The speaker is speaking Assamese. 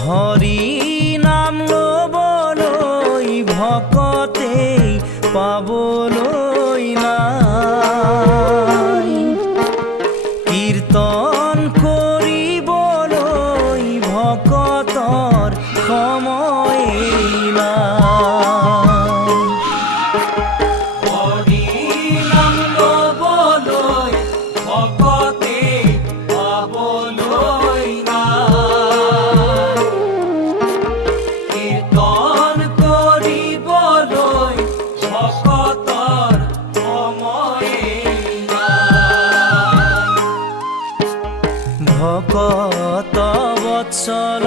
হৰি নাম লবলৈ ভকতে পাবলৈ নাই, কীৰ্তন কৰিবলৈ ভকতৰ সময় নাই। হৰি নাম লবলৈ ভকতে পাবলৈ নাই, কীৰ্তন কৰিবলৈ ভকতৰ সময় নাই। ভকত বৎসল